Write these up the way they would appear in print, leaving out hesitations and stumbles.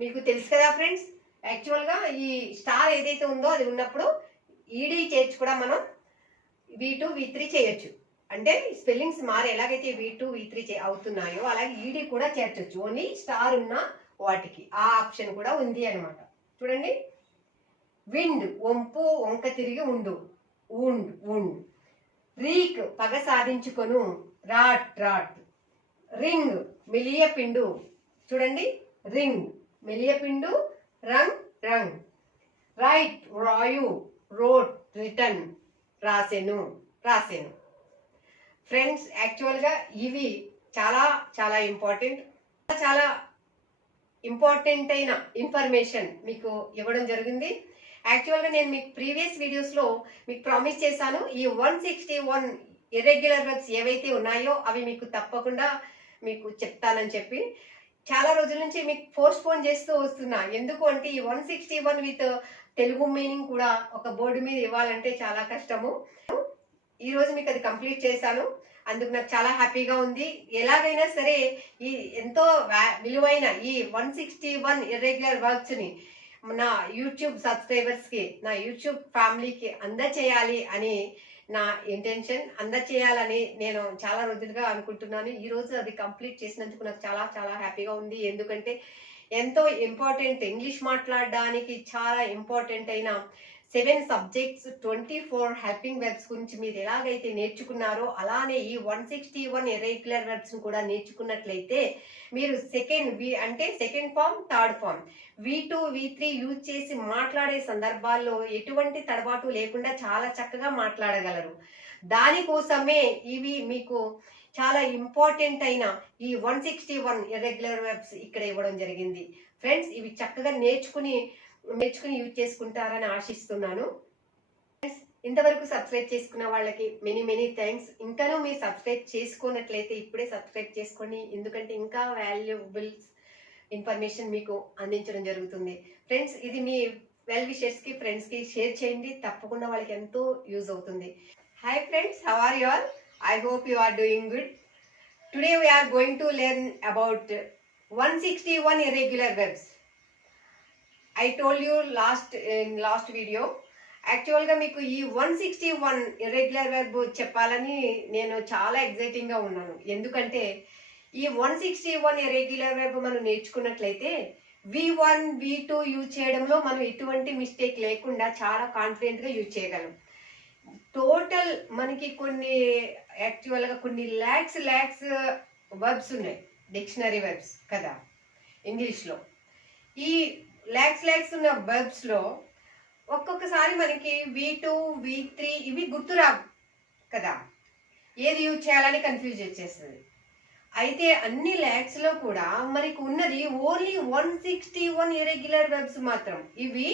మీకు తెలుసు కదా ఫ్రెండ్స్, యాక్చువల్గా ఈ స్టార్ ఏదైతే ఉందో అది ఉన్నప్పుడు ఈడీ చేర్చి కూడా మనం V2 V3 చేయొచ్చు. అంటే స్పెల్లింగ్స్ మారి ఎలాగైతే V2 V3 అవుతున్నాయో అలాగే ఈడీ కూడా చేర్చొచ్చు. ఓన్లీ స్టార్ ఉన్న వాటికి ఆ ఆప్షన్ కూడా ఉంది అనమాట. చూడండి, విండ్ వంపు వంక తిరిగి ఉండు, ఉండ్ ఉండ్. రీక్ పగ సాధించుకొను, రాట్ రాట్. రింగ్ మెలియపిండు, చూడండి, రింగ్ మెలియపిండు, రంగ్ రంగ్. రైట్ రాయు, రోట్ రిటర్న్, రాసెను రాసెను. ఫ్రెండ్స్, యాక్చువల్గా ఇవి చాలా చాలా చాలా ఇంపార్టెంట్ అయిన ఇన్ఫర్మేషన్ మీకు ఇవ్వడం జరిగింది. యాక్చువల్గా నేను మీకు ప్రీవియస్ వీడియోస్లో మీకు ప్రామిస్ చేశాను, ఈ 161 ఇర్రెగ్యులర్ వర్బ్స్ ఏవైతే ఉన్నాయో అవి మీకు తప్పకుండా మీకు చెప్తానని చెప్పి చాలా రోజుల నుంచి మీకు పోస్ట్పోన్ చేస్తూ వస్తున్నా. ఎందుకు అంటే ఈ 161 విత్ తెలుగు మీనింగ్ కూడా ఒక బోర్డు మీద ఇవ్వాలంటే చాలా కష్టము. ఈ రోజు మీకు అది కంప్లీట్ చేశాను. అందుకు నాకు చాలా హ్యాపీగా ఉంది. ఎలాగైనా సరే ఈ ఎంతో విలువైన ఈ 161 ఇర్రెగ్యులర్ వర్బ్స్ ని నా యూట్యూబ్ సబ్స్క్రైబర్స్ కి, నా యూట్యూబ్ ఫ్యామిలీకి అందచేయాలి అని నా ఇంటెన్షన్. అందచేయాలని నేను చాలా రోజులుగా అనుకుంటున్నాను. ఈ రోజు అది కంప్లీట్ చేసినందుకు నాకు చాలా చాలా హ్యాపీగా ఉంది. ఎందుకంటే ఎంతో ఇంపార్టెంట్, ఇంగ్లీష్ మాట్లాడడానికి చాలా ఇంపార్టెంట్ అయిన 7 సబ్జెక్ట్స్ 24 హెల్పింగ్ వెర్బ్స్ గురించి మీరు ఎలాగైతే నేర్చుకున్నారో అలానే ఈ 161 ఇర్రెగ్యులర్ వెర్బ్స్ కూడా నేర్చుకున్నట్లయితే మీరు second form, third form, V2 V3 use చేసి మాట్లాడే సందర్భాల్లో ఎటువంటి తడబాటు లేకుండా చాలా చక్కగా మాట్లాడగలరు. దానికోసమే ఇవి మీకు చాలా ఇంపార్టెంట్ అయిన ఈ 161 ఇర్రెగ్యులర్ వెర్బ్స్ ఇక్కడ ఇవ్వడం జరిగింది. ఫ్రెండ్స్, ఇవి చక్కగా నేర్చుకుని యూజ్ చేసుకుంటారని ఆశిస్తున్నాను. ఇంతవరకు సబ్స్క్రైబ్ చేసుకున్న వాళ్ళకి మెనీ థ్యాంక్స్. ఇంకాను మీరు సబ్స్క్రైబ్ చేసుకున్నట్లయితే ఇప్పుడే సబ్స్క్రైబ్ చేసుకోండి. ఎందుకంటే ఇంకా వాల్యుబుల్స్ ఇన్ఫర్మేషన్ మీకు అందించడం జరుగుతుంది. ఫ్రెండ్స్, ఇది మీ వెల్ విషర్స్ కి, ఫ్రెండ్స్ కి షేర్ చేయండి. తప్పకుండా వాళ్ళకి ఎంతో యూజ్ అవుతుంది. Hi friends, how are you all? I hope you are doing good. Today we are going to learn about 161 irregular verbs. I told you in last video. యాక్చువల్గా మీకు ఈ 161 ఇర్రెగ్యులర్ వెర్బ్ చెప్పాలని నేను చాలా ఎగ్జైటింగ్గా ఉన్నాను. ఎందుకంటే ఈ 161 ఇర్రెగ్యులర్ వెర్బ్ మనం నేర్చుకున్నట్లయితే V1 V2 యూజ్ చేయడంలో మనం ఎటువంటి మిస్టేక్ లేకుండా చాలా కాన్ఫిడెంట్గా యూజ్ చేయగలం. టోటల్ మనకి యాక్చువల్గా కొన్ని ల్యాక్స్ వర్బ్స్ ఉన్నాయి, డిక్షనరీ వెర్బ్స్ కదా ఇంగ్లీష్లో. ఈ ల్యాక్స్ ఉన్న వెర్బ్స్లో ఒక్కొక్కసారి మనకి V2 V3 ఇవి గుర్తురావు కదా, ఏది యూజ్ చేయాలని కన్ఫ్యూజ్ వచ్చేస్తుంది. అయితే అన్ని ల్యాక్స్లో కూడా మనకి ఉన్నది ఓన్లీ 161 ఇర్రెగ్యులర్ వెర్బ్స్ మాత్రం. ఇవి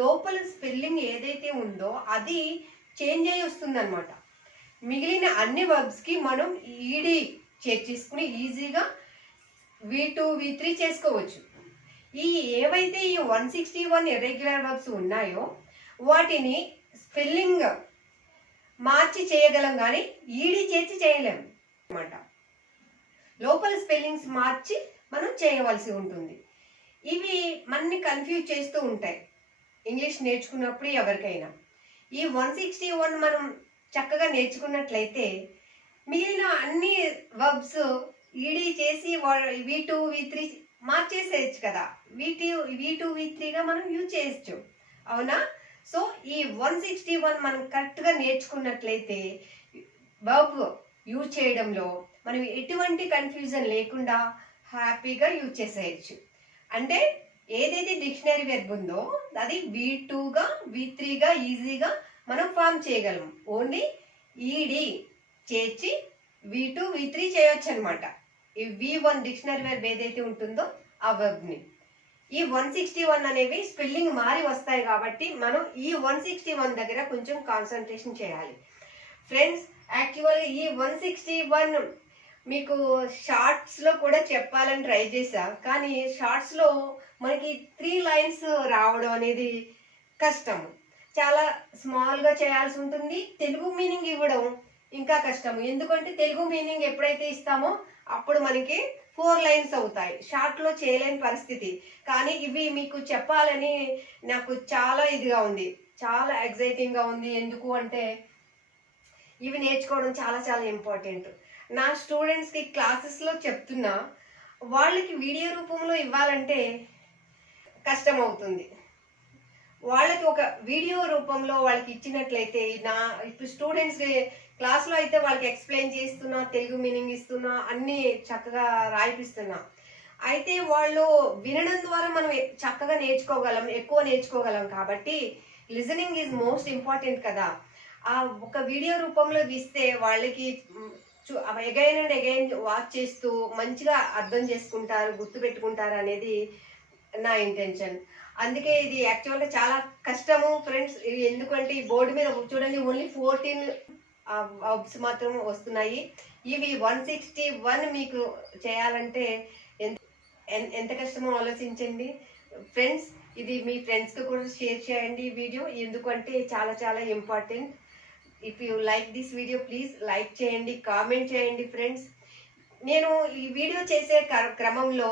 లోపల స్పెల్లింగ్ ఏదైతే ఉందో అది చేంజ్ అయ్యి వస్తుంది అనమాట. మిగిలిన అన్ని వర్బ్స్ కి మనం ఈడీ చేర్చేసుకుని ఈజీగా V2 V3 చేసుకోవచ్చు. ఈ ఏవైతే ఈ 161 ఇర్రెగ్యులర్ వర్బ్స్ ఉన్నాయో వాటిని స్పెల్లింగ్ మార్చి చేయగలం, కానీ ఈడీ చేర్చి చేయలేము అనమాట. లోపల స్పెల్లింగ్స్ మార్చి మనం చేయవలసి ఉంటుంది. ఇవి మనని కన్ఫ్యూజ్ చేస్తూ ఉంటాయి ఇంగ్లీష్ నేర్చుకున్నప్పుడు ఎవరికైనా. ఈ 161 మనం చక్కగా నేర్చుకున్నట్లయితే మిగిలిన అన్ని వర్బ్స్ ఈడీ చేసి V2 V3 మార్చేసేయచ్చు కదా, V2 V3గా మనం యూజ్ చేయొచ్చు, అవునా? సో ఈ 161 మనం కరెక్ట్గా నేర్చుకున్నట్లయితే వర్బ్ యూజ్ చేయడంలో మనం ఎటువంటి కన్ఫ్యూజన్ లేకుండా హ్యాపీగా యూజ్ చేసేయచ్చు. అంటే ఏదైతే డిక్షనరీ వెర్బ్ ఉందో అది V2గా V3గా ఈజీగా మనం ఫామ్ చేయగలం. ఓన్లీ ఈడీ చేర్చి V2 V3 చేయొచ్చు అనమాట. ఈ V1 డిక్షనరీ వెర్బ్ ఏదైతే ఉంటుందో ఆ వెర్బ్ని. ఈ 161 అనేవి స్పెల్లింగ్ మారి వస్తాయి కాబట్టి మనం ఈ 161 దగ్గర కొంచెం కాన్సన్ట్రేషన్ చేయాలి. ఫ్రెండ్స్, యాక్చువల్గా ఈ 161 మీకు షార్ట్స్లో కూడా చెప్పాలని ట్రై చేశా, కానీ షార్ట్స్లో మనకి 3 లైన్స్ రావడం అనేది కష్టం. చాలా స్మాల్గా చేయాల్సి ఉంటుంది. తెలుగు మీనింగ్ ఇవ్వడం ఇంకా కష్టం. ఎందుకంటే తెలుగు మీనింగ్ ఎప్పుడైతే ఇస్తామో అప్పుడు మనకి 4 లైన్స్ అవుతాయి. షార్ట్లో చేయలేని పరిస్థితి. కానీ ఇవి మీకు చెప్పాలని నాకు చాలా ఇదిగా ఉంది, చాలా ఎగ్జైటింగ్గా ఉంది. ఎందుకు అంటే ఇవి నేర్చుకోవడం చాలా చాలా ఇంపార్టెంట్. నా స్టూడెంట్స్కి క్లాసెస్లో చెప్తున్నా, వాళ్ళకి వీడియో రూపంలో ఇవ్వాలంటే కష్టం అవుతుంది. వాళ్ళకి ఒక వీడియో రూపంలో వాళ్ళకి ఇచ్చినట్లయితే, ఇప్పుడు స్టూడెంట్స్ క్లాస్లో అయితే వాళ్ళకి ఎక్స్ప్లెయిన్ చేస్తున్నా, తెలుగు మీనింగ్ ఇస్తున్నా, అన్నీ చక్కగా రాయిపిస్తున్నా. అయితే వాళ్ళు వినడం ద్వారా మనం చక్కగా నేర్చుకోగలం, ఎక్కువ నేర్చుకోగలం. కాబట్టి లిజనింగ్ ఈజ్ మోస్ట్ ఇంపార్టెంట్ కదా. ఆ ఒక వీడియో రూపంలో ఇస్తే వాళ్ళకి అగైన్ అండ్ అగైన్ వాచ్ చేస్తూ మంచిగా అర్థం చేసుకుంటారు, గుర్తుపెట్టుకుంటారు అనేది నా ఇంటెన్షన్. అందుకే ఇది యాక్చువల్గా చాలా కష్టము ఫ్రెండ్స్. ఎందుకంటే ఈ బోర్డు మీద చూడండి, ఓన్లీ 14 వర్బ్స్ మాత్రం వస్తున్నాయి. ఇవి 161 మీకు చేయాలంటే ఎంత కష్టమో ఆలోచించండి ఫ్రెండ్స్. ఇది మీ ఫ్రెండ్స్కి కూడా షేర్ చేయండి ఈ వీడియో, ఎందుకంటే చాలా చాలా important. If you like this video please like చేయండి, కామెంట్ చేయండి ఫ్రెండ్స్. నేను ఈ వీడియో చేసే క్రమంలో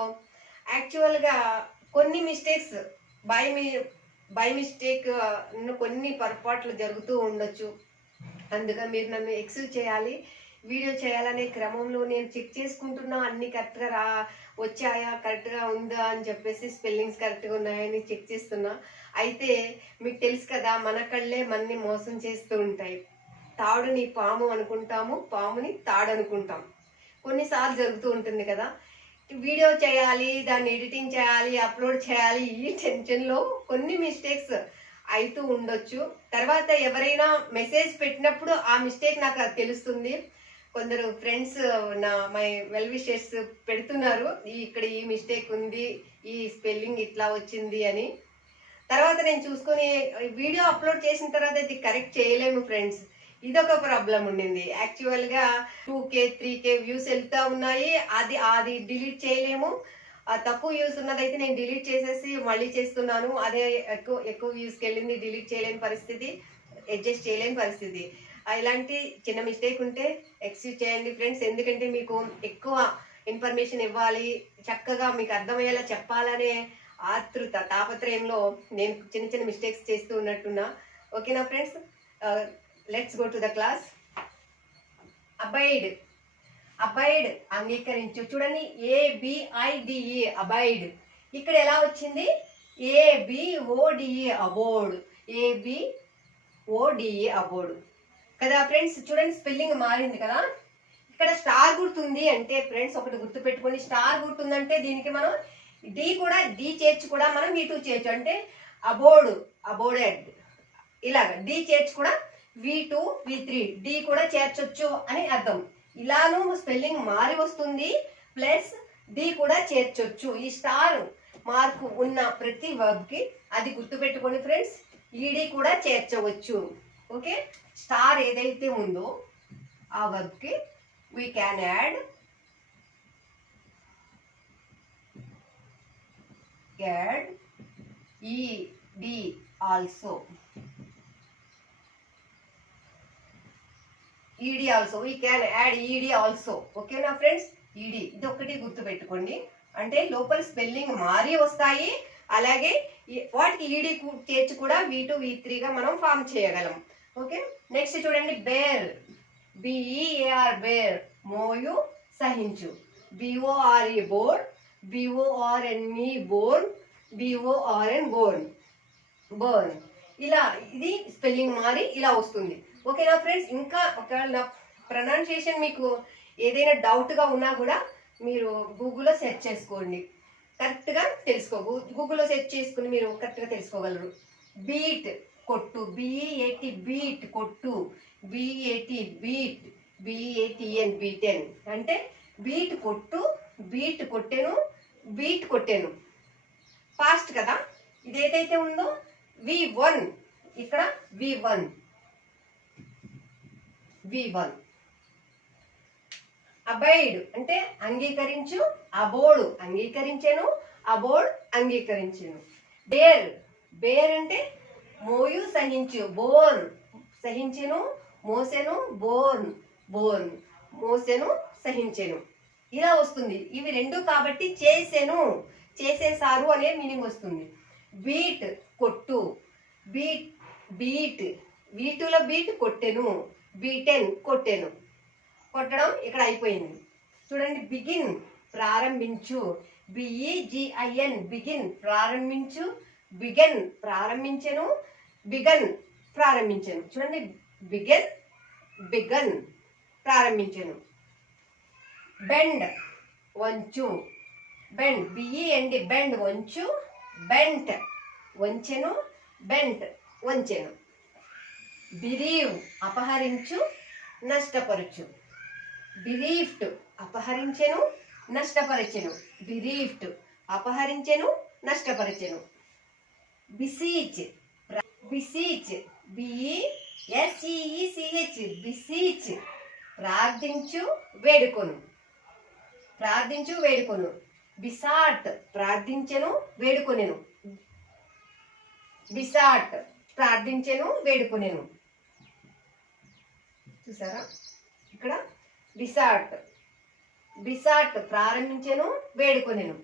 యాక్చువల్గా కొన్ని మిస్టేక్స్ బై మిస్టేక్ కొన్ని పొరపాట్లు జరుగుతూ ఉండొచ్చు. అందుకని మీరు నన్ను ఎక్స్క్యూజ్ చేయాలి. వీడియో చేయాలనే క్రమంలో నేను చెక్ చేసుకుంటున్నా, అన్ని కరెక్ట్గా వచ్చాయా, కరెక్ట్గా ఉందా అని చెప్పేసి, స్పెల్లింగ్స్ కరెక్ట్గా ఉన్నాయని చెక్ చేస్తున్నా. అయితే మీకు తెలుసు కదా, మన కళ్ళే మనని మోసం చేస్తూ ఉంటాయి. తాడుని పాము అనుకుంటాము, పాముని తాడు అనుకుంటాం. కొన్నిసార్లు జరుగుతూ ఉంటుంది కదా. వీడియో చేయాలి, దాన్ని ఎడిటింగ్ చేయాలి, అప్లోడ్ చేయాలి, ఈ టెన్షన్లో కొన్ని మిస్టేక్స్ అవుతూ ఉండొచ్చు. తర్వాత ఎవరైనా మెసేజ్ పెట్టినప్పుడు ఆ మిస్టేక్ నాకు తెలుస్తుంది. కొందరు ఫ్రెండ్స్ మై వెల్ విషెస్ పెడుతున్నారు, ఇక్కడ ఈ మిస్టేక్ ఉంది, ఈ స్పెల్లింగ్ ఇట్లా వచ్చింది అని. తర్వాత నేను చూసుకొని వీడియో అప్లోడ్ చేసిన తర్వాత ఇది కరెక్ట్ చేయలేము ఫ్రెండ్స్. ఇదొక ప్రాబ్లం ఉండింది. యాక్చువల్గా 2K 3K వ్యూస్ వెళ్తూ ఉన్నాయి. అది డిలీట్ చేయలేము. తక్కువ వ్యూస్ ఉన్నదైతే నేను డిలీట్ చేసేసి మళ్ళీ చేస్తున్నాను. అదే ఎక్కువ వ్యూస్కి వెళ్ళింది, డిలీట్ చేయలేని పరిస్థితి, అడ్జస్ట్ చేయలేని పరిస్థితి. ఇలాంటి చిన్న మిస్టేక్ ఉంటే ఎక్స్క్యూజ్ చేయండి ఫ్రెండ్స్. ఎందుకంటే మీకు ఎక్కువ ఇన్ఫర్మేషన్ ఇవ్వాలి, చక్కగా మీకు అర్థమయ్యేలా చెప్పాలనే ఆతృత, తాపత్రయంలో నేను చిన్న చిన్న మిస్టేక్స్ చేస్తూ ఉన్నట్టున్నా. ఓకేనా friends, let's go to the class. Abide అంగీకరించు. చూడండి, ABIDE అబైడ్. ఇక్కడ ఎలా వచ్చింది? ABODE అబోర్డ్. ABODE అబోర్డ్ కదా ఫ్రెండ్స్. చూడండి, స్పెల్లింగ్ మారింది కదా. ఇక్కడ స్టార్ గుర్తుంది అంటే ఫ్రెండ్స్ ఒకటి గుర్తు పెట్టుకోండి. స్టార్ గుర్తుందంటే దీనికి మనం డి చేర్చి కూడా మనం V2 చేయొచ్చు. అంటే అబోర్డెడ్ ఇలాగ డి చేర్చి కూడా V2 V3 డి కూడా చేర్చొచ్చు అని అర్థం. ఇలాను స్పెల్లింగ్ మారి వస్తుంది, ప్లస్ డి కూడా చేర్చొచ్చు. ఈ స్టార్ మార్కు ఉన్న ప్రతి వర్బ్ కి అది గుర్తుపెట్టుకోండి ఫ్రెండ్స్, ఈడి కూడా చేర్చవచ్చు. ఓకే, స్టార్ ఏదైతే ఉందో ఆ వర్బ్ కి we can add ed also. ED also, we can add ED also. ఓకేనా ఫ్రెండ్స్, ED ఇది ఒకటి గుర్తు పెట్టుకోండి. అంటే లోపల స్పెల్లింగ్ మారి వస్తాయి, అలాగే వాటికి ED చేర్చి కూడా V2 V3 గా మనం ఫామ్ చేయగలం. ఓకే, నెక్స్ట్ చూడండి, బేర్. BEAR బేర్, మోయు సహించు. BORE bore, BORNE borne, BORN born, born. ఇలా ఇది స్పెల్లింగ్ మారి ఇలా వస్తుంది. ఓకేనా ఫ్రెండ్స్, ఇంకా ఒకవేళ ప్రొనౌన్సియేషన్ మీకు ఏదైనా డౌట్గా ఉన్నా కూడా మీరు గూగుల్లో సెర్చ్ చేసుకోండి, కరెక్ట్గా గూగుల్లో సెర్చ్ చేసుకుని మీరు కరెక్ట్గా తెలుసుకోగలరు. బీట్ కొట్టు, BEAT బీట్ కొట్టు, BEAT బీట్, BEATN బీటెన్. అంటే బీట్ కొట్టు, బీట్ కొట్టెను, బీట్ కొట్టెను. ఫాస్ట్ కదా. ఇది ఏదైతే ఉందో V1, ఇక్కడ V1. అబైడ్ అంటే అంగీకరించు, అబోర్డు అంగీకరించెను, అబోర్డ్ అంగీకరించెను. బేర్ అంటే మోయు సహించు, బోర్ సహించెను, మోసెను, బోర్న్ మోసెను సహించెను. ఇలా వస్తుంది. ఇవి రెండు కాబట్టి చేసెను, చేసేసారు అనే మీనింగ్ వస్తుంది. బీట్ కొట్టు, బీట్ బీట్, వీటులో బీట్ కొట్టెను, బీటెన్ కొట్టెను. కొట్టడం ఇక్కడ అయిపోయింది. చూడండి, బిగిన్ ప్రారంభించు, బిఈజిఐఎన్ బిగిన్ ప్రారంభించు, బిగన్ ప్రారంభించెను, బిగన్ ప్రారంభించెను. చూడండి, began began ప్రారంభించెను. Bend వంచు, bend బిఈఎండి bend వంచు, bent వంచెను, bent వంచెను. Believe అపహరించు, నష్టపరచు, బిలీఫ్డ్ అపహరించెను, నష్టపరచెను, బిలీఫ్డ్ అపహరించెను, నష్టపరచెను. Beseech beseech బిఈఎస్ఈఈసిహెచ్ beseech ప్రార్థించు, వేడుకొను, ప్రార్థించు, వేడుకొను. బిసాట్ ప్రార్థించెను, వేడుకొనెను, బిసాట్ ప్రార్థించెను, వేడుకొనెను. చూసారా ఇక్కడ బిసాట్, బిసాట్ ప్రారంభించెను, వేడుకొనెను.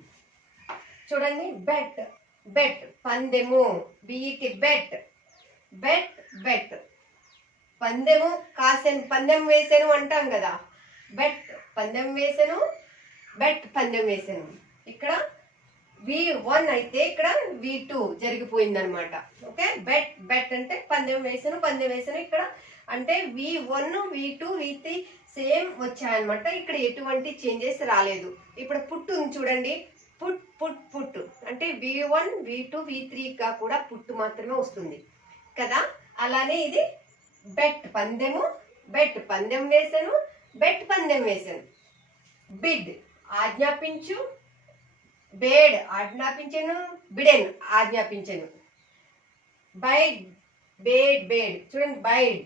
చూడండి, బెట్ బెట్ పందెము, బిఈటి బెట్, బెట్ బెట్ పందెము, కాసెను పందెం వేసెను అంటాం కదా. బెట్ పందెం వేసెను, బెట్ పందెం వేసెను. ఇక్కడ V1 అయితే ఇక్కడ V2 జరిగిపోయింది అనమాట. ఓకే, బెట్ బెట్ అంటే పందెం వేసెను, పందెం వేసెను. ఇక్కడ అంటే V1 V2 V3 సేమ్ వచ్చాయన్నమాట. ఇక్కడ ఎటువంటి చేంజెస్ రాలేదు. ఇప్పుడు పుట్టు ఉంది చూడండి, పుట్ పుట్ పుట్ అంటే V1 V2 V3గా కూడా పుట్టు మాత్రమే వస్తుంది కదా. అలానే ఇది బెట్ పందెము, బెట్ పందెం వేసెను, బెట్ పందెం వేసెను. Bid ఆజ్ఞాపించు, బేడ్ ఆజ్ఞాపించెను, Biden ఆజ్ఞాపించెను. బైడ్ బేడ్ బేడ్ చూడండి, బైడ్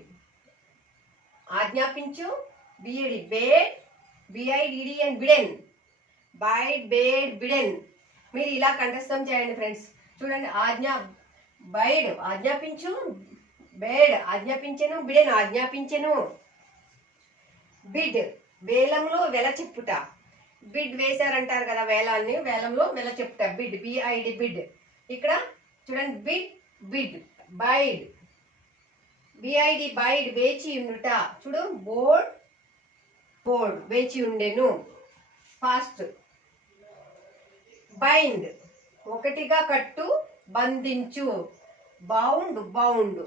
ఆజ్ఞాపించు, బిడి బేడ్ బిఐడిడి and Biden, bid bade Biden. మీరు ఇలా కంఠస్థం చేయండి ఫ్రెండ్స్. చూడండి, బైడ్ ఆజ్ఞాపించు, బేడ్ ఆజ్ఞాపించెను, బిడెన్ ఆజ్ఞాపించెను. బిడ్ వేలంలో వెల చెప్పుట, బిడ్ వేశారంటారు కదా వేలాన్ని, వేలంలో వెల చెప్పుట, బిడ్ బిఐడి బిడ్. ఇక్కడ చూడండి, bid bid, bide B I D bide వేచి ఉండుట. చూడు, బోర్డ్ బోర్డ్ వేచి ఉండెను, ఫాస్ట్. బైండ్ ఒకటిగా కట్టు, బంధించు, బౌండ్ బౌండ్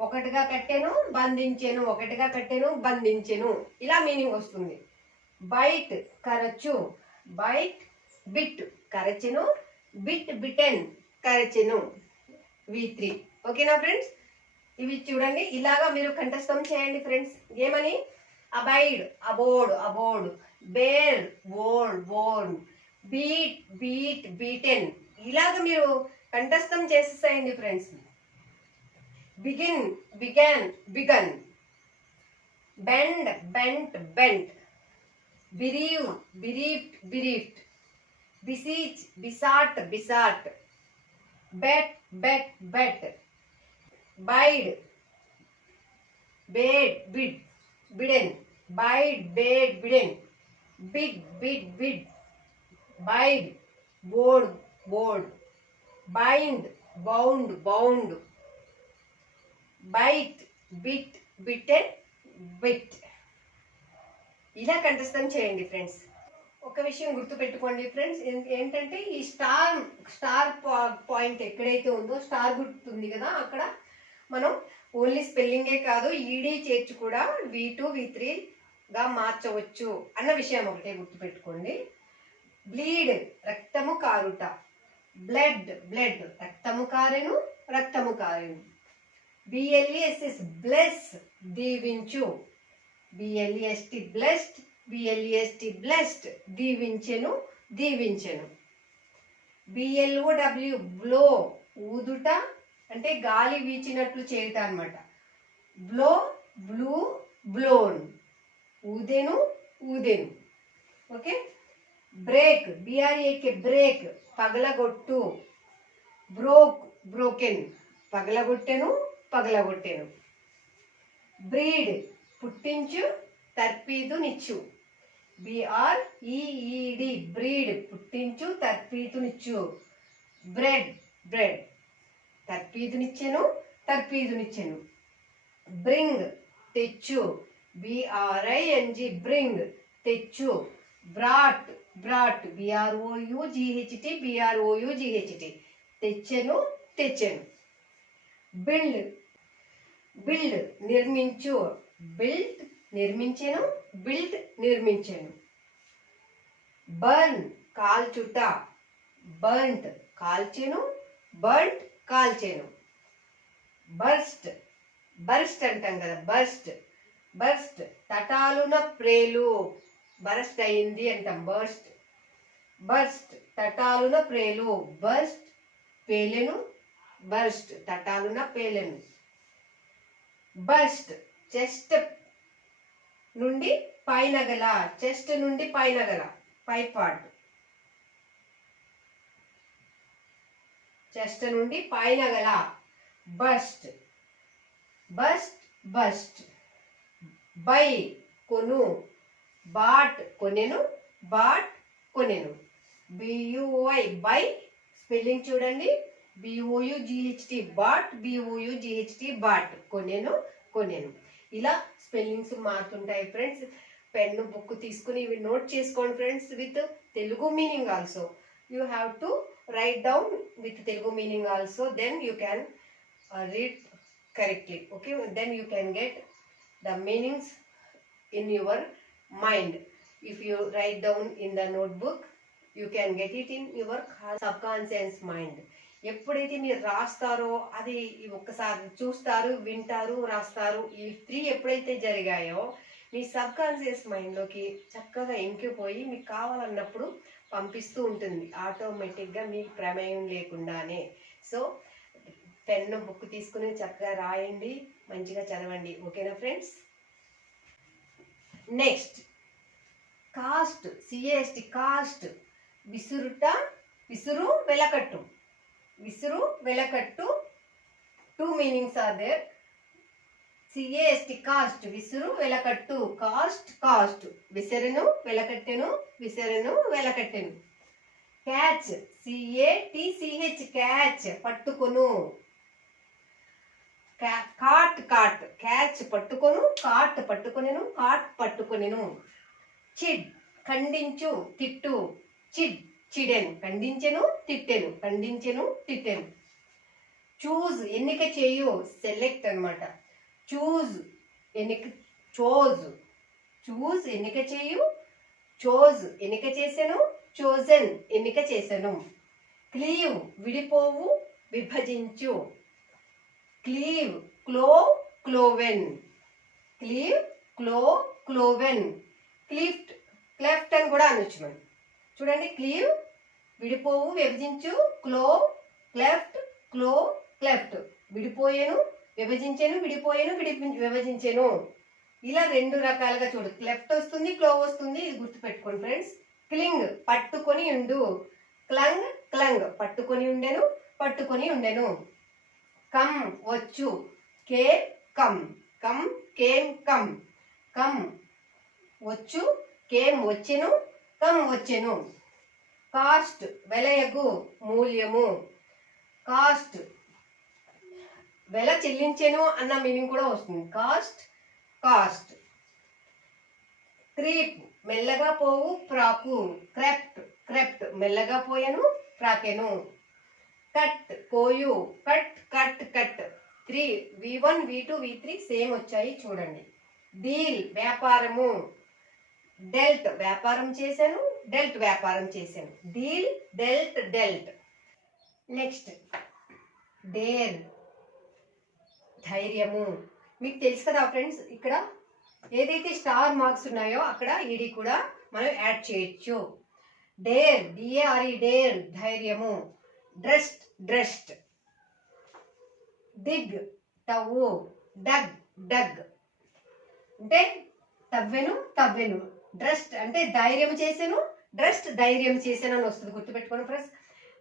ఒకటిగా కట్టెను, బంధించెను, ఒకటిగా కట్టెను, బంధించెను. ఇలా మీనింగ్ వస్తుంది. బైట్ కరచు, బైట్ బిట్ కరచెను, బిట్ బిటెన్ కరచెను. V3. ఓకేనా ఫ్రెండ్స్? ఇవి చూడండి, ఇలాగా మీరు కంఠస్థం చేయండి ఫ్రెండ్స్. ఏమని? Abide abode abode, bear bore borne, beat beat beaten. ఇలాగ మీరు కంఠస్థం చేసేసేయండి friends. Begin began begun, bend bent bent, bereave bereft bereft, beseech besought besought, bet bet bet, bid bade bid bidden, bid bade bidden, bid bid bid, bide bode bode, bind bound bound, bite bit bitten bit. ఇలా కంఠస్థం చేయండి friends. ఒక విషయం గుర్తు పెట్టుకోండి friends, ఏంటంటే ఈ star point ఎక్కడైతే ఉందో, స్టార్ గుర్తుంది కదా, అక్కడ మనం ఓన్లీ స్పెల్లింగే కాదు, ఈడీ చేర్చి కూడా V2 V3గా మార్చవచ్చు అన్న విషయం ఒకటే గుర్తుపెట్టుకోండి. బ్లీడ్ రక్తము కారుట, బ్లడ్ బ్లడ్ రక్తము కారెను, రక్తము కారెను. BLESS బ్లెస్ దీవించు, BLEST బ్లెస్డ్, BLEST బ్లెస్డ్ దీవించెను, దీవించెను. BLOW బ్లో ఊదుట అంటే గాలి వీచినట్లు చేయుట అన్నమాట. బ్లో బ్లూ బ్లోన్, ఊదెను ఊదెను. ఓకే. బ్రేక్ BRAK బ్రేక్ పగలగొట్టు, బ్రోక్ బ్రోకెన్ పగలగొట్టెను పగలగొట్టెను. బ్రీడ్ పుట్టించు, తర్పీదు నిచ్చు, బ్రీడ్ బ్రీడ్ పుట్టించు తర్పీదునిచ్చు. బ్రెడ్ బ్రెడ్ తర్పీదునిచ్చెను తర్పీదునిచ్చెను. బ్రింగ్ తెచ్చు. బ్రింగ్ తెచ్చు. బ్రాట్ బ్రాట్ బ్రోught తెచ్చెను తెచ్చెను. బిల్డ్ బిల్డ్ నిర్మించు. బిల్డ్ నిర్మించెను బిల్డ్ నిర్మించెను. బర్న్ కాల్చుట. బర్ంట్ కాల్చెను బర్ంట్ కాల్చెను. బర్స్ట్ బర్స్ట్ అంటాం కదా, బర్స్ట్ బర్స్ట్ తటాలున ప్రేలు. బర్స్ట్ అయింది అంటాం, బర్స్ట్ బర్స్ట్ తటాలున ప్రేలు. బర్స్ట్ పేలెను బర్స్ట్ తటాలున పేలెను. బర్స్ట్ చెస్ట్ నుండి పైన గల. చెస్ట్ నుండి పైన గల పై పార్ట్. చెస్ట్ నుండి పైన గల. Burst burst burst. బై కొను. బాట్ కొనెను బాట్ కొనెను. BUY బై స్పెల్లింగ్ చూడండి, BOUGHT బాట్ BOUGHT బాట్ కొనెను కొనెను. ఇలా స్పెల్లింగ్స్ మారుతుంటాయి ఫ్రెండ్స్. పెన్ను బుక్ తీసుకుని ఇవి నోట్ చేసుకోండి friends, with Telugu meaning also. You have to write down with Telugu meaning also, then you can read correctly. Okay, then you can get the meanings in your mind. If you write down in the notebook, you can get it in your subconscious mind. ఎప్పుడైతే మీరు రాస్తారో అది ఒక్కసారి చూస్తారు, వింటారు, రాస్తారు, ఈ 3 ఎప్పుడైతే జరిగాయో మీ సబ్కాన్షియస్ మైండ్లోకి చక్కగా ఇంకిపోయి మీకు కావాలన్నప్పుడు పంపిస్తూ ఉంటుంది ఆటోమేటిక్గా, మీ ప్రమేయం లేకుండానే. సో పెన్ను బుక్ తీసుకుని చక్కగా రాయండి, మంచిగా చదవండి. ఓకేనా friends? Next cast. CAST cast. విసురుట విసురు వెలకట్టు. విసురు వెలకట్టు. 2 meanings are there. CAST cast విసురు వెలకట్టు. కాస్ట్ కాస్ట్ విసరెను వెలకట్టెను విసరెను వెలకట్టెను. క్యాచ్. CATCH క్యాచ్ పట్టుకొను. కాట్ కాట్ క్యాచ్ పట్టుకొను కాట్ పట్టుకొనెను కాట్ పట్టుకొనెను. చిడ్ ఖండించు తిట్టు. చిడ్ చిడెను ఖండించెను తిట్టెను ఖండించెను తిట్టెను. చూజ్ ఎన్నిక చేయు. సెలెక్ట్ అన్నమాట. చూజ్ ఎన్నిక. చోజ్ చూజ్ ఎన్నిక చేయు. చోజ్ ఎన్నిక చేసెను. చోజన్ ఎన్నిక చేసెను. క్లీవ్ విడిపోవు విభజించు. Cleave clove cloven. Cleave clove cloven. Cleft cleft అని కూడా అనొచ్చు మనం. చూడండి, క్లీవ్ విడిపోవు విభజించు. Clove cleft clove cleft. విడిపోయేను విభజించాను విడిపోయాను విభజించాను. ఇలా 2 రకాలుగా చూడు. క్లెఫ్ట్ వస్తుంది, క్లో వస్తుంది. ఇది గుర్తుపెట్టుకోండి ఫ్రెండ్స్. క్లింగ్ పట్టుకొని ఉండు. క్లంగ్ క్లంగ్ పట్టుకొని ఉండెను పట్టుకొని ఉండెను. కమ్ వచ్చు. Came come. Come came come. Come వచ్చు. కేమ్ వచ్చెను. కమ్ వచ్చెను. కాస్ట్ వెలయగు మూల్యము. కాస్ట్ వెల చెల్లించెను అన్న మీనింగ్ కూడా వస్తుంది. Cost cost. క్రీప్ మెల్లగా పోవు ప్రాకు. క్రెప్ట్ క్రెప్ట్ మెల్లగా పోయాను ప్రాకెను. కట్ కోయు. Cut cut cut. 3 V1 V2 V3 same వచ్చాయి చూడండి. డీల్ వ్యాపారము. డెల్ట్ వ్యాపారం చేశాను. డెల్ట్ వ్యాపారం చేశాను. Deal dwelt dwelt. Next dare ధైర్యము. మీకు తెలుసు కదా ఫ్రెండ్స్, ఇక్కడ ఏదైతే స్టార్ మార్క్స్ ఉన్నాయో అక్కడ ఈడి కూడా మనం యాడ్ చేయొచ్చు. డేర్ DARE డేర్ ధైర్యము. Durst durst. డిగ్ తవ్వు. డగ్ డగ్ అంటే తవ్వెను తవ్వెను. డ్రెస్ట్ అంటే ధైర్యం చేశాను. డ్రెస్ట్ ధైర్యం చేశాను అని వస్తుంది, గుర్తుపెట్టుకోండి ఫ్రెండ్స్.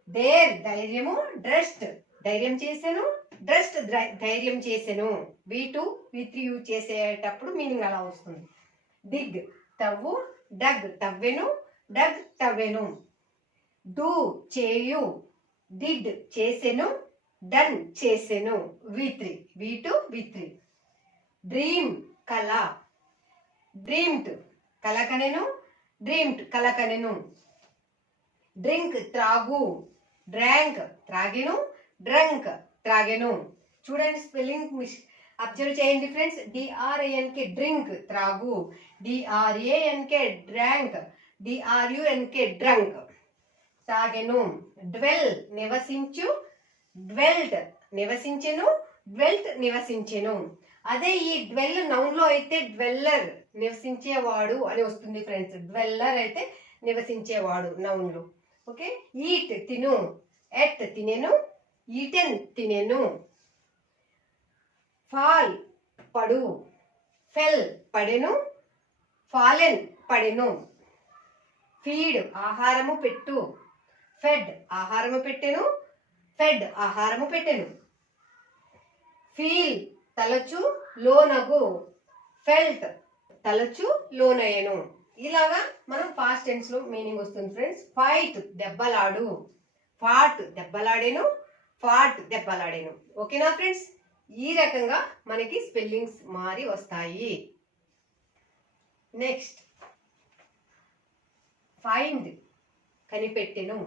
డేర్ ధైర్యము. డ్రెస్ట్ ధైర్యం చేశాను. డ్రెస్ట్ ధైర్యం చేశాను. V2 V3 యూజ్ చేసేటప్పుడు మీనింగ్ అలా వస్తుంది. డిగ్ తవ్వు. డగ్ తవ్వెను, డగ్ తవ్వెను. డూ చేయు, డిడ్ చేసెను, డన్ చేసెను. V3 V2 V3. డ్రీమ్ కల, డ్రీమ్డ్ కలకనెను, డ్రీమ్డ్ కలకనెను. డ్రింక్ త్రాగు, డ్రాంక్ త్రాగెను, డ్రంక్ త్రాగెను. చూడండి స్పెల్లింగ్ అబ్జర్వ్ చేయండి ఫ్రెండ్స్. DRANK డ్రింక్ త్రాగు, DRANK డ్రాంక్, DRUNK డ్రంక్ తాగెను. డ్వెల్ నివసించు, డ్వెల్డ్ నివసించెను, డ్వెల్ట్ నివసించెను. అదే ఈ డ్వెల్ నౌన్ లో అయితే డ్వెల్లర్ నివసించేవాడు అని వస్తుంది ఫ్రెండ్స్. డ్వెల్లర్ అయితే నివసించేవాడు నౌన్ లో. ఓకే. ఈట్ తిను, ఎట్ తినెను, ఈటెన్ తినెను. ఫాల్ పడు, ఫెల్ పడెను, ఫాలెన్ పడెను. ఫీడ్ ఆహారము పెట్టు, ఫెడ్ ఆహారము పెట్టెను, ఫెడ్ ఆహారము పెట్టెను. ఫీల్ తలచు లోనగు, ఫెల్ట్ తలచు లోనయ్యను. ఇలాగా మనం పాస్ట్ టెన్స్ లో మీనింగ్ వస్తుంది ఫ్రెండ్స్. ఫైట్ దెబ్బలాడు, ఫాట్ దెబ్బలాడేను, ఫాట్ దెబ్బలాడేను. ఓకేనా ఫ్రెండ్స్? ఈ రకంగా మనకి స్పెల్లింగ్స్ మారి వస్తాయి. నెక్స్ట్ ఫైండ్ కనిపెట్టెను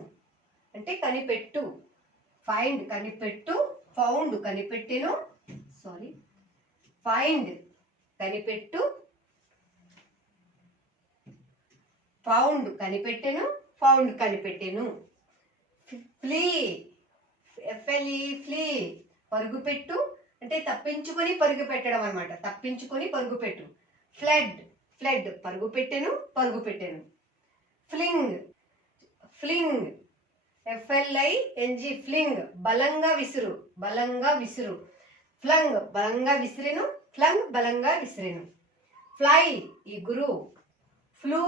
అంటే కనిపెట్టు. ఫైండ్ కనిపెట్టు, ఫౌండ్ కనిపెట్టెను, ఫైండ్ కనిపెట్టు, ఫౌండ్ కనిపెట్టెను, ఫౌండ్ కనిపెట్టెను. ఫ్లీ FLE ఫ్లీ పరుగుపెట్టు అంటే తప్పించుకొని పరుగు పెట్టడం అనమాట. తప్పించుకొని పరుగు పెట్టు. ఫ్లడ్ ఫ్లడ్ పరుగు పెట్టెను, పరుగు పెట్టెను. ఫ్లింగ్ ఫ్లింగ్ FLING ఫ్లింగ్ బలంగా విసురు, బలంగా విసురు. ఫ్లంగ్ బలంగా విసిరెను, ఫ్లంగ్ బలంగా విసిరెను. ఫ్లై ఎగురు, ఫ్లూ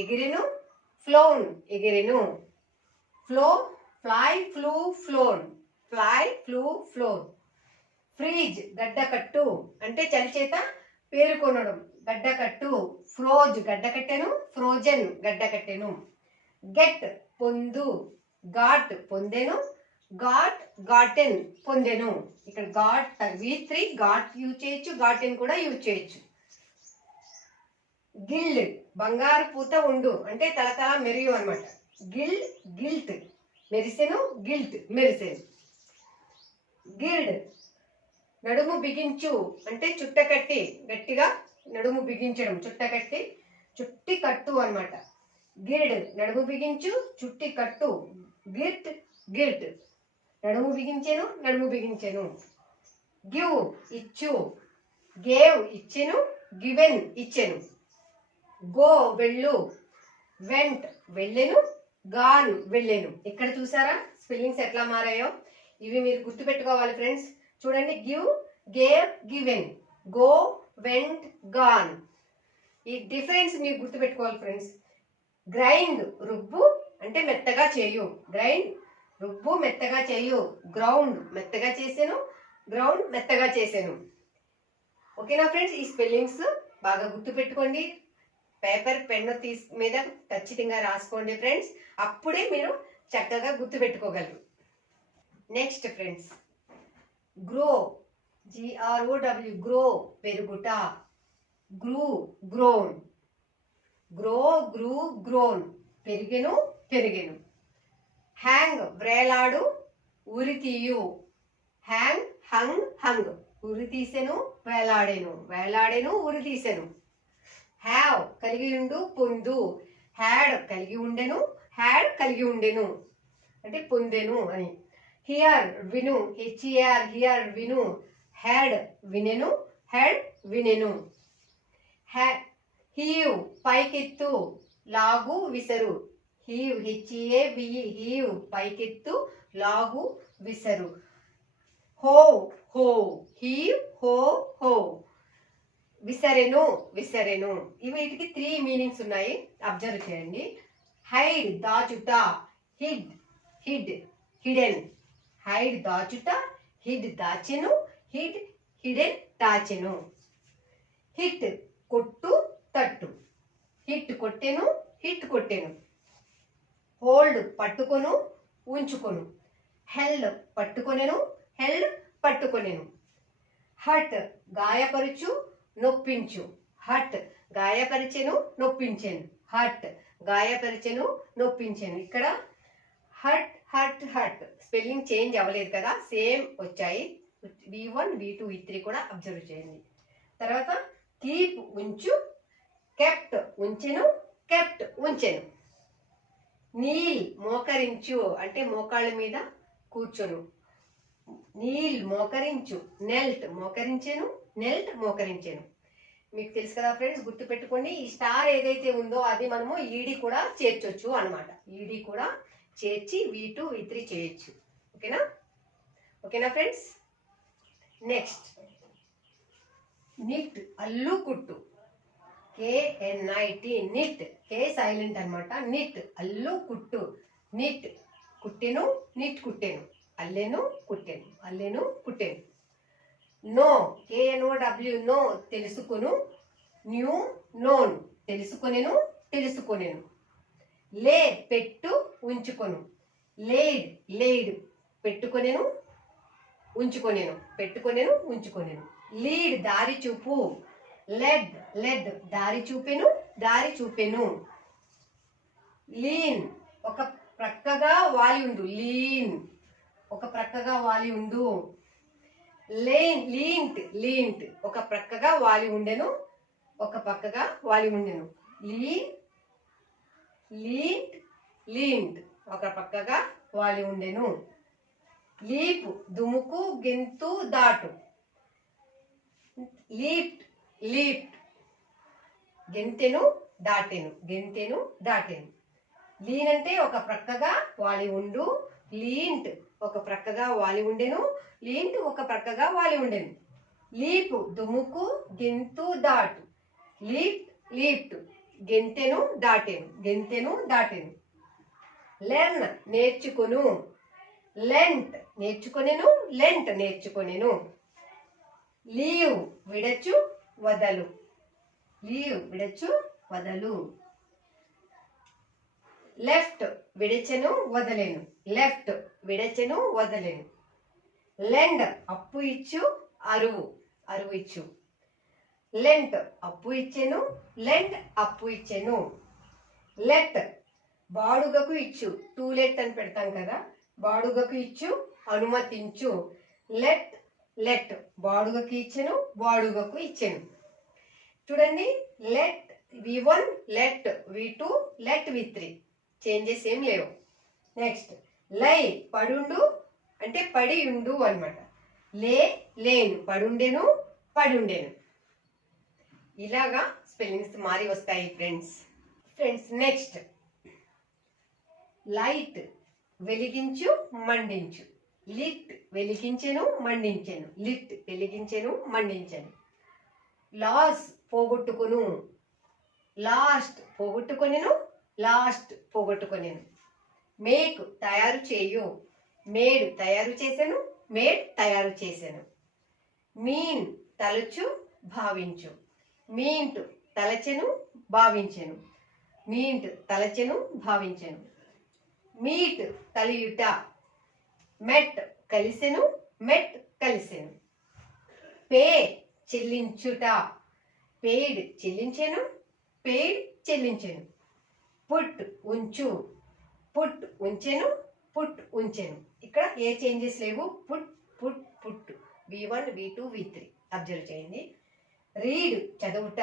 ఎగిరెను, ఫ్లోన్ ఎగిరెను. Flow fly flew flown, fly flew flown. Freeze గడ్డకట్టు అంటే చలిచేత పేరుకొనడం, గడ్డకట్టు. ఫ్రోజ్ గడ్డకట్టెను, ఫ్రోజన్ గడ్డకట్టెను. గెట్ పొందు, గాట్ పొందెను, గాట్ గాటెన్ పొందెను. ఇక్కడ గాట్ V3 గాట్ యూజ్ చేయొచ్చు, గాటెన్ కూడా యూజ్ చేయొచ్చు. గిల్డ్ బంగారు పూత ఉండు అంటే తలతల మెరియు అనమాట. గిల్డ్ గిల్ట్ మెరిసెను, గిల్ట్ మెరిసెను. గిల్డ్ నడుము బిగించు అంటే చుట్టకట్టి, గట్టిగా నడుము బిగించడం, చుట్టకట్టి, చుట్టి కట్టు అనమాట. గిల్డ్ నడుము బిగించు, చుట్టి కట్టు. గిల్ట్ గిల్ట్ నడుము బిగించెను, నడుము బిగించెను. గివ్ ఇచ్చు, గేవ్ ఇచ్చెను, గివెన్ ఇచ్చెను. గో వెళ్ళు, వెంట్ వెళ్ళెను, గాన్ వెళ్ళెను. ఇక్కడ చూసారా స్పెల్లింగ్స్ ఎట్లా మారాయో? ఇవి మీరు గుర్తుపెట్టుకోవాలి ఫ్రెండ్స్. చూడండి, give, gave, given, go, vent, gone. ఈ డిఫరెన్స్ మీరు గుర్తుపెట్టుకోవాలి ఫ్రెండ్స్. గ్రైండ్ రుబ్బు అంటే మెత్తగా చేయు, గ్రైండ్ రుబ్బు మెత్తగా చేయు. గ్రౌండ్ మెత్తగా చేసాను, గ్రౌండ్ మెత్తగా చేసాను. ఓకేనా ఫ్రెండ్స్? ఈ స్పెల్లింగ్స్ బాగా గుర్తుపెట్టుకోండి. పేపర్ పెన్ను మీద ఖచ్చితంగా రాసుకోండి ఫ్రెండ్స్. అప్పుడే మీరు చక్కగా గుర్తుపెట్టుకోగలరు. Next friends, grow GROW grow పెరుగుట. Grew grown, grow grew grown పెరిగెను, పెరిగెను. హ్యాంగ్ వ్రేలాడు, ఉరి తీయు. హ్యాంగ్ హంగ్ హంగ్ ఉరి తీసెను, వేలాడెను, వేలాడెను, ఉరి తీసెను. హ్యావ్ కలిగి ఉండు, పొందు. హ్యాడ్ కలిగి ఉండెను, హ్యాడ్ కలిగి ఉండెను అంటే పొందెను అని. హియర్ విను, HER హియర్ విను. హ్యాడ్ వినెను, హ్యాడ్ వినెను. హీవ్ పైకెత్తు, లాగు విసరు. హీవ్ HEAVE హీవ్ పైకెత్తు, లాగు విసరు. హో హో హీవ్ హో హో విసరెను, విసరెను. వీటికి 3 మీనింగ్స్ ఉన్నాయి, అబ్జర్వ్ చేయండి. హైడ్ దాచుట, హిడ్ హిడ్ హిడెన్. హైడ్ దాచుట, హిడ్ దాచెను, హిడ్ హిడెన్ దాచెను. హిట్ కొట్టు, తట్టు. హిట్ కొట్టెను, హిట్ కొట్టెను. హోల్డ్ పట్టుకొను, ఉంచుకొను. హెల్డ్ పట్టుకొనెను, హెల్డ్ పట్టుకొనెను. హట్ గాయపరుచు, నొప్పించు. హట్ గాయపరిచెను, నొప్పించెను. హట్ గాయపరిచెను, నొప్పించెను. ఇక్కడ hurt hurt hurt spelling change అవ్వలేదు కదా, సేమ్ వచ్చాయి. V1 V2 V3 కూడా అబ్జర్వ్ చేయండి. తర్వాత కీప్ ఉంచు, కెప్ట్ ఉంచెను, కెప్ట్ ఉంచెను. నీల్ మోకరించు అంటే మోకాళ్ళ మీద కూర్చొను. నీల్ మోకరించు. నెల్ట్ మోకరించెను, నెల్ట్ మోకరించెను. మీకు తెలుసు కదా ఫ్రెండ్స్, గుర్తు పెట్టుకోండి. ఈ స్టార్ ఏదైతే ఉందో అది మనము ఈడి కూడా చేర్చొచ్చు అనమాట. ఈడి కూడా చేర్చి V2 V3 చేయొచ్చు. ఓకేనా? ఓకేనా ఫ్రెండ్స్? నెక్స్ట్ నిట్ అల్లు కుట్టు. KNIT knit. కే సైలెంట్ అనమాట. నిట్ అల్లు కుట్టు. నిట్ కుట్టెను, నిట్ కుట్టెను. అల్లెను, కుట్టెను. అల్లెను, కుట్టెను. నో KNOW నో తెలుసుకొను. న్యూ నోన్ తెలుసుకొనెను, తెలుసుకొనెను. లే పెట్టు, ఉంచుకొను. లేడ్ లేడ్ పెట్టుకొనెను, ఉంచుకొనెను. పెట్టుకొనెను, ఉంచుకొనెను. లీడ్ దారి చూపు. లెడ్ లెడ్ దారి చూపెను, దారి చూపెను. లీన్ ఒక ప్రక్కగా వాలి ఉండు. లీన్ ఒక ప్రక్కగా వాలి ఉండు. లీంట్ లీంట్ ఒక ప్రక్కగా వాలి ఉండెను, ఒక పక్కగా వాలి ఉండెను. లీంట్ లీంట్ ఒక పక్కగా వాలి ఉండెను. లీప్ దుముకు, గెంతు, దాటు. లీప్ట్ లీప్ట్ గెంతెను, దాటెను. గెంతెను, దాటెను. లీన్ అంటే ఒక ప్రక్కగా వాలి ఉండు. లీంట్ ఒక ప్రక్కగా వాలి ఉండెను. లీంట్ ఒక ప్రక్కగా వాలి ఉండెను. లీప్ దుముకు, గెంతు, దాటు. లీప్ లీప్ట్ గెంతెను, దాటెను. గెంతెను, దాటెను. లెర్న్ నేర్చుకొను. లెంట్ నేర్చుకొనెను, లెంట్ నేర్చుకొనెను. లీవ్ విడచు, వదలు. లీవ్ విడచు, వదలు. లెఫ్ట్ విడచెను, వదలేను. లెఫ్ట్ విడచెను, వదలేను. లెండ్ అప్పు ఇచ్చు, అరువు. అరువు ఇచ్చు. లెంట్ అప్పు ఇచ్చెను, లెంట్ అప్పు ఇచ్చెను. లెట్ బాడుగకు ఇచ్చు. టూ లెట్ అని పెడతాం కదా, బాడుగకు ఇచ్చు, అనుమతించు. లెట్ లెట్ బాడుగకు ఇచ్చెను, బాడుగకు ఇచ్చెను. చూడండి, let V1 let V2 let V3 changes ఏం లేవు. నెక్స్ట్ లై పడుండు అంటే పడి ఉండు అనమాట. లేను పడుండెను, పడుండెను. ఇలాగా స్పెల్లింగ్స్ మారి వస్తాయి ఫ్రెండ్స్. నెక్స్ట్ లైట్ వెలిగించు, మండించు. లిట్ వెలిగించెను, మండించెను. లిట్ వెలిగించెను, మండించెను. లాస్ పోగొట్టుకొను. లాస్ట్ పోగొట్టుకొనెను, లాస్ట్ పోగొట్టుకొనెను. మేక్ తయారు చేయు. మేడ్ తయారు చేశాను, మేడ్ తయారు చేశాను. మీన్ తలచు, భావించు. మీంట్ తలచెను, భావించెను. మీంట్ తలచెను, భావించెను. మీట్ కలియుట. మెట్ కలిసెను, మెట్ కలిసెను. పే చెల్లించుట. పేడ్ చెల్లించెను, పేడ్ చెల్లించెను. పుట్ ఉంచు. పుట్ ఉంచెను, పుట్ ఉంచెను. ఇక్కడ ఏ చేంజెస్ లేవు. Put put put. V1 V2 V3 observe చేయండి. రీడ్ చదువుట.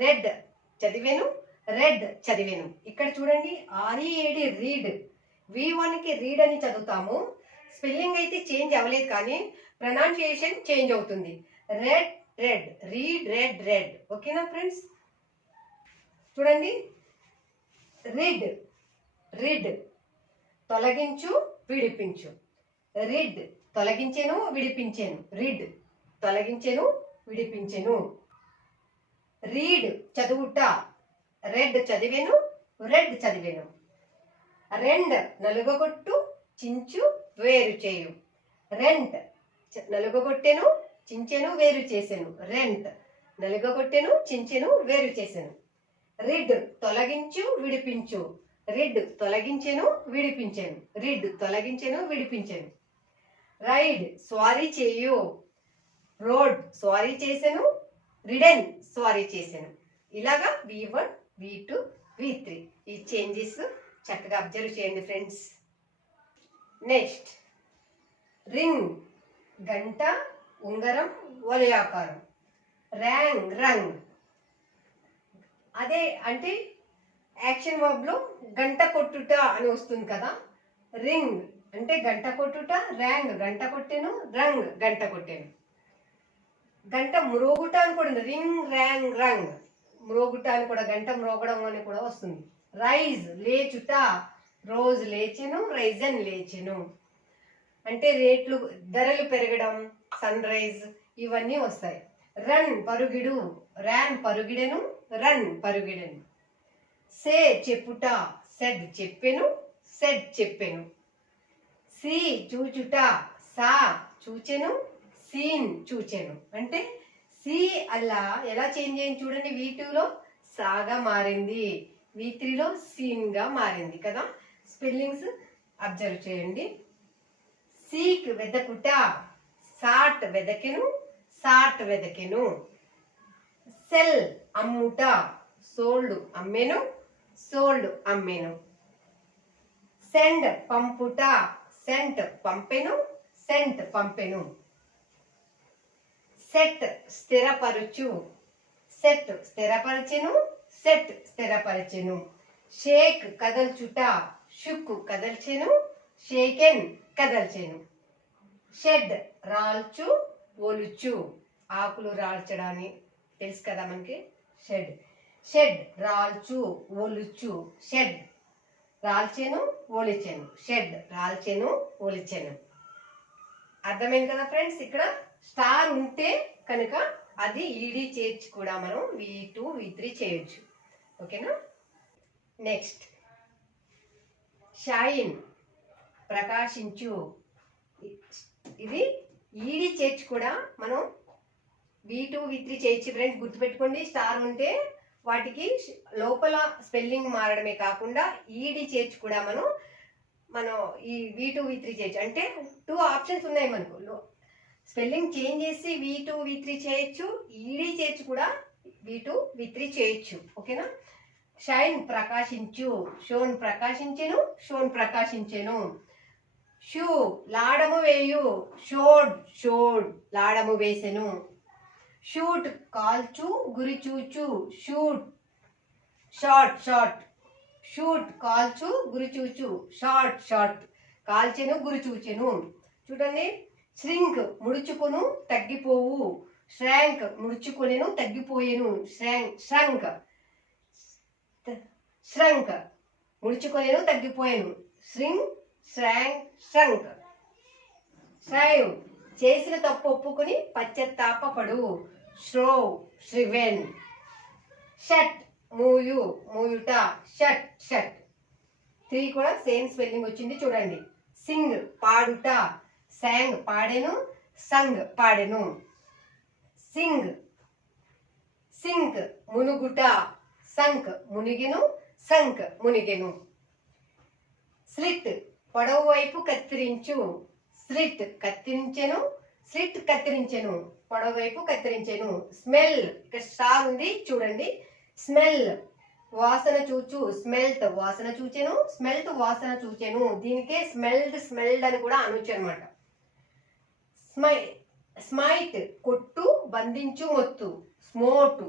రెడ్ చదివాను, రెడ్ చదివాను. ఇక్కడ చూడండి, READ రీడ్. V1కి రీడ్ అని చదువుతాము. స్పెల్లింగ్ అయితే చేంజ్ అవ్వలేదు, కానీ ప్రొనౌన్సియేషన్ చేంజ్ అవుతుంది. Red red, read red red. ఓకేనా ఫ్రెండ్స్? చూడండి, రిడ్ రిడ్ తొలగించు, విడిపించు. రిడ్ తొలగించెను, విడిపించెను. రిడ్ తొలగించెను, విడిపించెను. రీడ్ చదువుట. రెడ్ చదివాను, రెడ్ చదివాను. రెండ్ నలుగొట్టు, చించు, వేరు చేయు. రెంట్ నలుగొట్టెను, చించెను, వేరు చేసెను. రెంట్ నలుగొట్టెను, చించెను, వేరు చేసెను. రిడ్ తొలగించు విడిపించు. రిడ్ తొలగించెను విడిపించెను. రిడ్ తొలగించెను విడిపించెను. రైడ్ స్వారీ చేయు. రోడ్ స్వారీ చేసెను. రిడెన్ స్వారీ చేసెను. ఇలాగా V1 V2 V3 ఈ చేంజెస్ చక్కగా అబ్జర్వ్ చేయండి ఫ్రెండ్స్. నెక్స్ట్ రింగ్ గంట ఉంగరం వలయాకారం. ర్యాంగ్ రంగ్. అదే అంటే యాక్షన్ వర్బ్ లో గంట కొట్టుట అని వస్తుంది కదా. రింగ్ అంటే గంట కొట్టుట, ర్యాంగ్ గంట కొట్టెను, రంగ్ గంట కొట్టెను. గంట మ్రోగుట అని కూడా ఉంది. రింగ్ ర్యాంగ్ రంగ్. మ్రోగుట అని కూడా గంట మ్రోగడం అని కూడా వస్తుంది. రైజ్ లేచుట. రోజ్ లేచెను, రైజన్ లేచెను. అంటే రేట్లు ధరలు పెరగడం, సన్ రైజ్ ఇవన్నీ వస్తాయి. రన్ పరుగిడు. ర్యాన్ పరుగిడెను, రన్ పరుగిడెను. సే చెప్పుట. సెడ్ చెప్పెను, సెడ్ చెప్పెను. సి చూచుట. సా చూచెను, సీన్ చూచెను. అంటే సి అలా ఎలా చేంజ్ అయింది చూడండి. V2లో సాగా మారింది, V3లో సీన్ గా మారింది కదా. స్పెల్లింగ్స్ అబ్జర్వ్ చేయండి. సీక్ వెదకుట. సాట్ వెదకెను, సాట్ వెదకెను. సెల్ అమ్ముట. సోల్డ్ అమ్మెను, సోల్డ్ అమ్మెను. సెండ్ పంపుట. సెంట్ పంపెను, సెంట్ పంపెను. సెట్ స్థిరపరచు. సెట్ స్థిరపరచెను, సెట్ స్థిరపరచెను. షేక్ కదల్చుట. షుక్ కదల్చెను, షేకెన్ కదల్చెను. షెడ్ రాల్చు ఒలుచు. ఆకులు రాల్చడాన్ని తెలుసు కదా మనకి. షెడ్. షెడ్ రాల్చు ఒలుచు. షెడ్ రాల్చెను ఒలిచెను. షెడ్ రాల్చెను ఒలిచెను. అర్థమైంది కదా ఫ్రెండ్స్. ఇక్కడ స్టార్ ఉంటే కనుక అది ఈడీ చేర్చి కూడా మనం V2 V3 చేయొచ్చు. ఓకేనా. నెక్స్ట్ షైన్ ప్రకాశించు. ఇది ఈడీ చేర్చి కూడా మనం V2 V3 చేయొచ్చు ఫ్రెండ్స్. గుర్తుపెట్టుకోండి. స్టార్ ఉంటే వాటికి లోపల స్పెల్లింగ్ మారడమే కాకుండా ఈడీ చేర్చి కూడా మనం ఈ V2 V3 చేయొచ్చు. అంటే 2 ఆప్షన్స్ ఉన్నాయి మనకు. స్పెల్లింగ్ చేంజ్ చేసి V2 V3 చేయొచ్చు, ఈడీ చేర్చి కూడా V2 V3 చేయొచ్చు. ఓకేనా. షైన్ ప్రకాశించు. షోన్ ప్రకాశించెను, షోన్ ప్రకాశించెను. షూ లాడము వేయు. షోడ్ షోడ్ లాడము వేసెను. షూట్ కాల్చు గురి చూచు. Shoot shot shot. షూట్ కాల్చు గురి చూచు. షాట్ షాట్ కాల్చెను గురి చూచెను. చూడండి. ష్రింక్ ముడుచుకొను తగ్గిపోవు. శ్రాంక్ ముడుచుకొనెను తగ్గిపోయేను. శ్రంక్ శ్రంక్ ముడుచుకొనెను తగ్గిపోయాను. శ్రింక్ శ్రాంక్ శ్రంక్. శ్రైవ్ చేసిన తప్పు ఒప్పుకొని పశ్చాత్తాపపడు. Shrove shriven. షట్ మూయు మూయుట. Shut shut. 3 కూడా సేమ్ స్పెల్లింగ్ వచ్చింది చూడండి. సింగ్ పాడుట. సాంగ్ పాడెను, సంగ్ పాడెను. సింగ్ సింక్ మునుగుట. సంక్ మునిగెను, సంక్ మునిగెను. స్లిట్ పొడవు వైపు కత్తిరించు. Slit కత్తిరించెను, slit కత్తిరించెను. పొడవు వైపు కత్తిరించెను. స్మెల్ ఇక్కడ స్టార్ ఉంది చూడండి. స్మెల్ వాసన చూచు. స్మెల్ట్ వాసన చూచెను, స్మెల్ట్ వాసన చూచెను. దీనికే స్మెల్డ్ అని కూడా అనొచ్చు అనమాట. స్మైట్ కొట్టు బంధించు మొత్తు. స్మోట్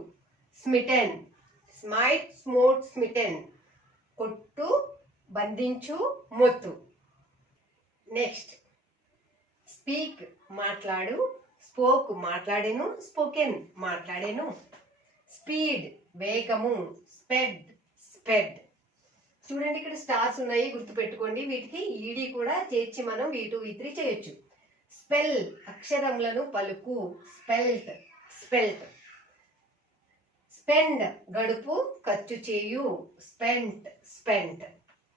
స్మిటెన్. Smite smote smitten. కొట్టు బంధించు మొత్తు. నెక్స్ట్ స్పీక్ మాట్లాడు. స్పోక్ మాట్లాడెను, స్పోకెన్ మాట్లాడెను. స్పీడ్ వేగము. స్పెడ్ స్పెడ్. చూడండి ఇక్కడ స్టార్స్ ఉన్నాయి, గుర్తుపెట్టుకోండి. వీటికి ఈడీ కూడా చేర్చి మనం V2 V3 చేయొచ్చు. స్పెల్ అక్షరములను పలుకు. Spelt spelt. స్పెండ్ గడుపు ఖర్చు చేయు. Spent spent.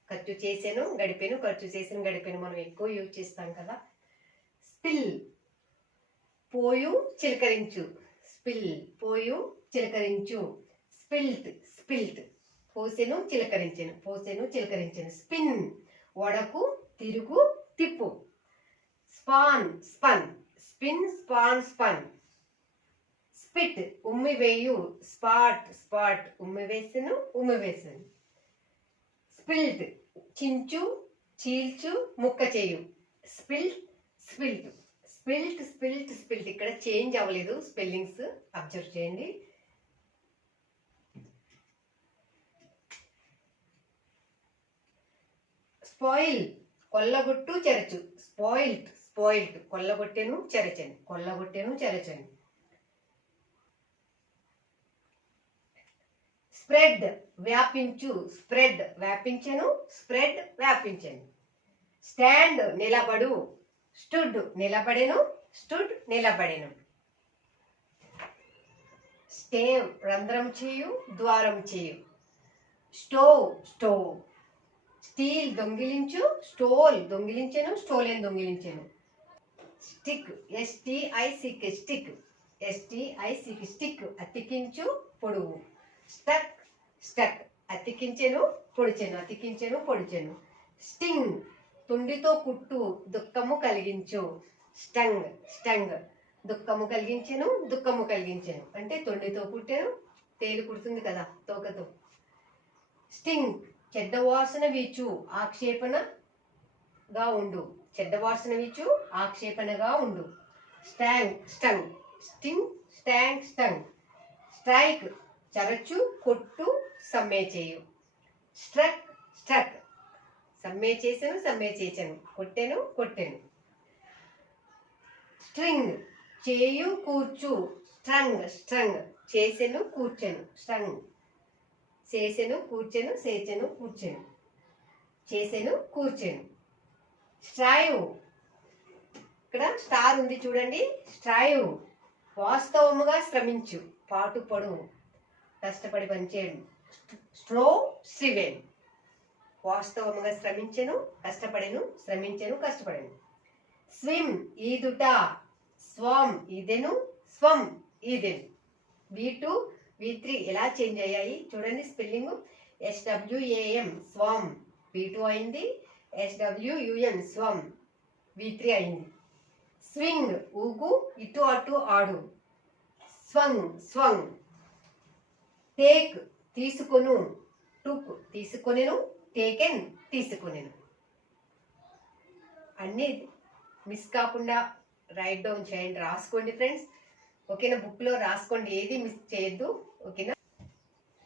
ఖర్చు చేసాను గడిపాను, ఖర్చు చేసాను గడిపాను మనం ఎక్కువ యూజ్ చేస్తాం కదా. స్పిల్ పోయు చిలకరించు. స్పిల్ పోయు చిలకరించు. Spilt spilt. పోసెను చిలకరించెను, పోసెను చిలకరించెను. స్పిన్ వడకు తిరుగు తిప్పు. Span spun, spin span spun. Spit ఉమ్మివేయు, స్పాట్ స్పాట్ ఉమ్మివేసెను ఉమ్మివేసెను. స్పిల్ట్ చించు చీల్చు ముక్క చేయు. Split split, split split split. ఇక్కడ చేంజ్ అవ్వలేదు స్పెల్లింగ్స్, అబ్జర్వ్ చేయండి. స్పాయిల్ కొల్లగొట్టు చెరచు. స్పాయిల్ట్ స్పాయిల్ట్ కొల్లగొట్టెను చెరచను, కొల్లగొట్టెను చెరచను. స్ప్రెడ్ వ్యాపించు, స్ప్రెడ్ వ్యాపించెను, స్ప్రెడ్ వ్యాపించెను. స్టాండ్ నిలబడు, స్టుడ్ నిలబడెను, స్టుడ్ నిలబడెను. స్టేవ్ రంధ్రం చేయు, ద్వారం చేయు. Stove stove. స్టీల్ దొంగిలించు, స్టోల్ దొంగిలించెను, స్టోలెన్ దొంగిలించెను. Stick STICK stick, STICK stick అతికించు పొడువు. స్టక్ స్టక్ అతికించెను పొడిచెను, అతికించెను పొడిచెను. స్టింగ్ తుండితో కుట్టు, దుఃఖము కలిగించు. స్టంగ్ స్టంగ్ దుఃఖము కలిగించెను, దుఃఖము కలిగించెను. అంటే తొండితో కుట్టాను, తేలు కుడుతుంది కదా తోకతో. స్టింగ్ చెడ్డ వాసన వీచు, ఆక్షేపణగా ఉండు. చెడ్డ వాసన వీచు, ఆక్షేపణగా ఉండు. స్టాంగ్ స్టంగ్, స్టింగ్ స్టాంగ్ స్టంగ్. స్ట్రైక్ చరచు కొట్టు సమ్మె చేయు. స్ట్రక్ స్ట్రక్ సమ్మె చేసాను, సమ్మె చేశాను, కొట్టాను కొట్టాను. స్ట్రింగ్ చేయు కూర్చు. స్ట్రంగ్ స్ట్రంగ్ చేసెను కూర్చెను, స్ట్రంగ్ చేసెను కూర్చెను, చేచెను కూర్చెను, చేసెను కూర్చెను. స్ట్రైవ్ ఇక్కడ స్టార్ ఉంది చూడండి. స్ట్రైవ్ వాస్తవముగా శ్రమించు, పాటుపడు, కష్టపడి పనిచేయడు. స్ట్రో స్ట్రివెన్ వాస్తవముగా శ్రమించెను, కష్టపడెను, శ్రమించెను, కష్టపడెను. Swim ఈదుట, swarm ఈదెను, స్వమ్ ఈదెను. V2 V3 ఎలా చేంజ్ అయ్యాయి చూడండి స్పెల్లింగ్. SWAM స్వామ్ V2 అయింది, SWUN స్వమ్ V3 అయింది. స్వింగ్ ఊగు, ఇటు అటు ఆడు. స్వంగ్ స్వంగ్. టేక్ తీసుకొను, టుక్ తీసుకొనెను, టేకెన్ తీసుకొనెను. అన్నీ మిస్ కాకుండా రైట్ డౌన్ చేయండి, రాసుకోండి ఫ్రెండ్స్. ఓకేనా, బుక్లో రాసుకోండి, ఏది మిస్ చేయొద్దు. ఓకేనా.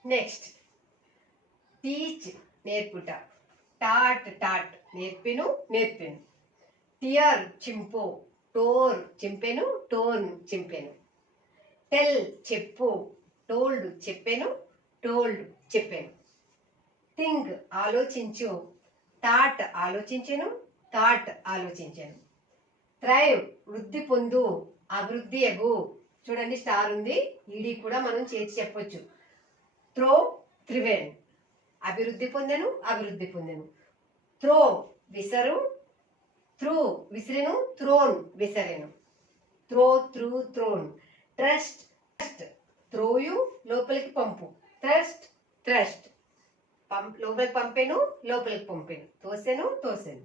నెక్స్ట్ టీచ్ నేర్పుట. టాట్ టాట్ నేర్పెను నేర్పెను. టియర్ చింపు, టోర్ చింపెను, టోర్న్ చింపెను. టెల్ చెప్పు, టోల్డ్ చెప్పెను, టోల్డ్ చెప్పెను. థింక్ ఆలోచించు, థాట్ ఆలోచించెను, థాట్ ఆలోచించెను. థ్రైవ్ వృద్ధి పొందు, అభివృద్ధి ఎగు. చూడండి స్టార్ ఉంది, ఈడీ కూడా మనం చేసి చెప్పొచ్చు. త్రో త్రివెన్ అభివృద్ధి పొందెను, అభివృద్ధి పొందెను. త్రో విసరు, త్రూ విసిరెను, త్రోన్ విసరెను. Throw threw thrown. Thrust thrust త్రోయు లోపలికి పంపు. ట్రస్ట్ ట్రస్ట్ లోపలికి పంపెను, లోపలికి పంపెను. తోసెను తోసెను.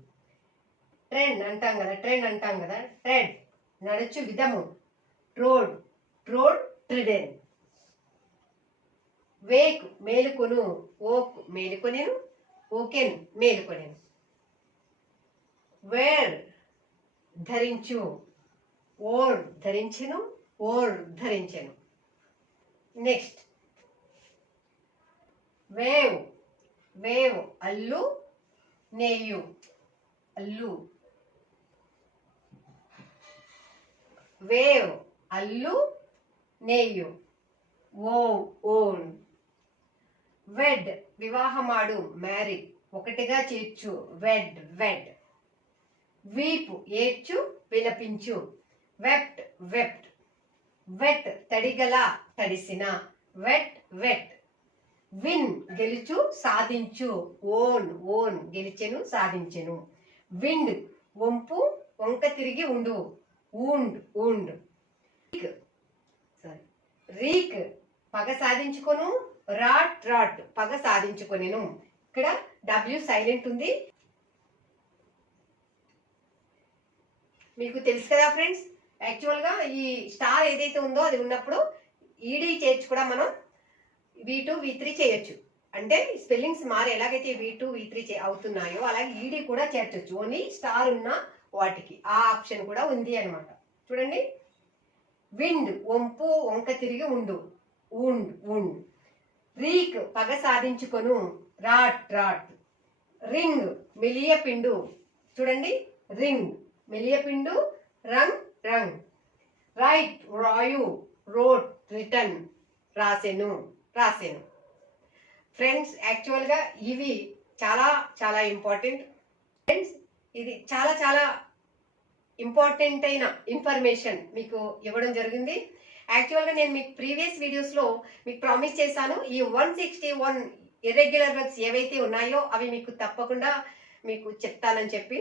ట్రెండ్ అంటాం కదా, ట్రెండ్ అంటాం కదా. ట్రెడ్ నడుచు విధము. ట్రోడ్ ట్రోడ్ ట్రిడెన్. వేక్ మేలుకొను, ఓక్ మేలుకొనెను, ఓకెన్ మేలుకొనెను. వేర్ ధరించు, ఓర్ ధరించెను, ఓర్ ధరించెను. నెక్స్ట్ వేవ్ వేవ్ అల్లు నేయు, అల్లు. వేవ్ అల్లు నేయు, ఓ ఓన్. వెడ్ వివాహమాడు, మ్యారీ ఒకటిగా చేర్చు, వెడ్ వెడ్. వీపు ఏడ్చు విలపించు, వెప్ట్ వెప్ట్. వెట్ తడిగల తడిసిన, వెట్ వెట్. విన్ గెలుచు సాధించు, ఓన్ ఓన్ గెలిచెను సాధించెను. విండ్ వంపు వంక తిరిగి ఉండు, ఊండ్ ఊండ్. రీక్ పగ సాధించుకొను, రాట్ పగ సాధించుకొనెను. ఇక్కడ డబ్ల్యూ సైలెంట్ ఉంది. మీకు తెలుసు కదా ఫ్రెండ్స్, యాక్చువల్ గా ఈ స్టార్ ఏదైతే ఉందో అది ఉన్నప్పుడు ఈడీ చేర్చి కూడా మనం V2 V3 చేయొచ్చు. అంటే స్పెల్లింగ్స్ మారి ఎలాగైతే V2 V3 అవుతున్నాయో అలాగే ఈడీ కూడా చేర్చొచ్చు. ఓన్లీ స్టార్ ఉన్న వాటికి ఆ ఆప్షన్ కూడా ఉంది అనమాట. చూడండి, విండ్ వంపు వంక తిరిగి ఉండు, ఉండ్. రీక్ పగ సాధించుకొను, రాట్. రింగ్ మెలియ పిండు, చూడండి, రింగ్ మెలియ పిండు, రంగ్. రైట్ రాయు, రోట్ రిటర్న్, రాసెను. ఫ్రెండ్స్, యాక్చువల్ గా ఇవి చాలా చాలా ఇంపార్టెంట్. ఫ్రెండ్స్, ఇది చాలా చాలా ఇంపార్టెంట్ అయిన ఇన్ఫర్మేషన్ మీకు ఇవ్వడం జరిగింది. యాక్చువల్గా నేను మీకు ప్రీవియస్ వీడియోస్లో మీకు ప్రామిస్ చేశాను, ఈ 161 ఇర్రెగ్యులర్ వర్బ్స్ ఏవైతే ఉన్నాయో అవి మీకు తప్పకుండా మీకు చెప్తానని చెప్పి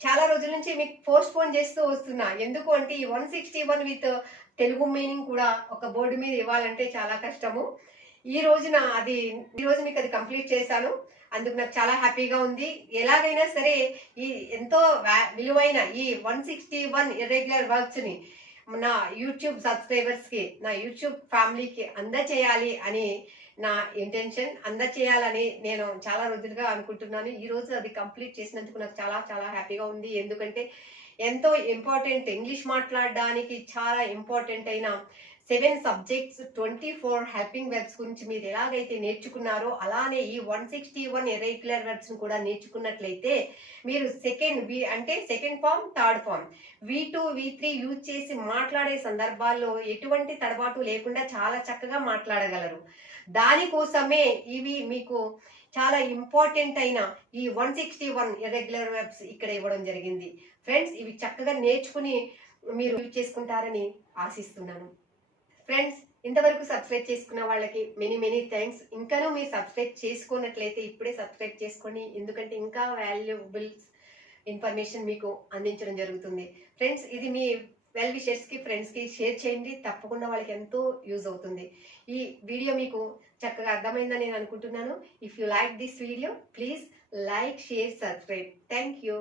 చాలా రోజుల నుంచి మీకు పోస్ట్పోన్ చేస్తూ వస్తున్నా. ఎందుకు అంటే ఈ 161 విత్ తెలుగు మీనింగ్ కూడా ఒక బోర్డు మీద ఇవ్వాలంటే చాలా కష్టము. ఈ రోజు మీకు అది కంప్లీట్ చేశాను. అందుకు నాకు చాలా హ్యాపీగా ఉంది. ఎలాగైనా సరే ఈ ఎంతో విలువైన ఈ 161 ఇర్రెగ్యులర్ వర్బ్స్ ని నా యూట్యూబ్ సబ్స్క్రైబర్స్ కి, నా యూట్యూబ్ ఫ్యామిలీకి అందచేయాలి అని నా ఇంటెన్షన్. అందచేయాలని నేను చాలా రోజులుగా అనుకుంటున్నాను. ఈ రోజు అది కంప్లీట్ చేసినందుకు నాకు చాలా చాలా హ్యాపీగా ఉంది. ఎందుకంటే ఎంతో ఇంపార్టెంట్, ఇంగ్లీష్ మాట్లాడడానికి చాలా ఇంపార్టెంట్ అయిన 7 సబ్జెక్ట్స్ 24 హెల్పింగ్ వెర్బ్స్ గురించి మీరు ఎలాగైతే నేర్చుకున్నారో అలానే ఈ 161 ఇర్రెగ్యులర్ వెర్బ్స్ కూడా నేర్చుకున్నట్లయితే మీరు second form, third form, V2 V3 use చేసి మాట్లాడే సందర్భాల్లో ఎటువంటి తడబాటు లేకుండా చాలా చక్కగా మాట్లాడగలరు. దానికోసమే ఇవి మీకు చాలా ఇంపార్టెంట్ అయిన ఈ 161 ఇర్రెగ్యులర్ వెర్బ్స్ ఇక్కడ ఇవ్వడం జరిగింది. ఫ్రెండ్స్, ఇవి చక్కగా నేర్చుకుని మీరు యూజ్ చేసుకుంటారని ఆశిస్తున్నాను. ఫ్రెండ్స్, ఇంతవరకు సబ్స్క్రైబ్ చేసుకున్న వాళ్ళకి మెనీ థ్యాంక్స్. ఇంకానూ మీరు సబ్స్క్రైబ్ చేసుకున్నట్లయితే ఇప్పుడే సబ్స్క్రైబ్ చేసుకోండి. ఎందుకంటే ఇంకా వాల్యుబుల్ ఇన్ఫర్మేషన్ మీకు అందించడం జరుగుతుంది. ఫ్రెండ్స్, ఇది మీ వెల్ విషర్స్ కి, ఫ్రెండ్స్ కి షేర్ చేయండి. తప్పకుండా వాళ్ళకి ఎంతో యూజ్ అవుతుంది. ఈ వీడియో మీకు చక్కగా అర్థమైందని నేను అనుకుంటున్నాను. If you like this video, please like, share, subscribe. Thank you.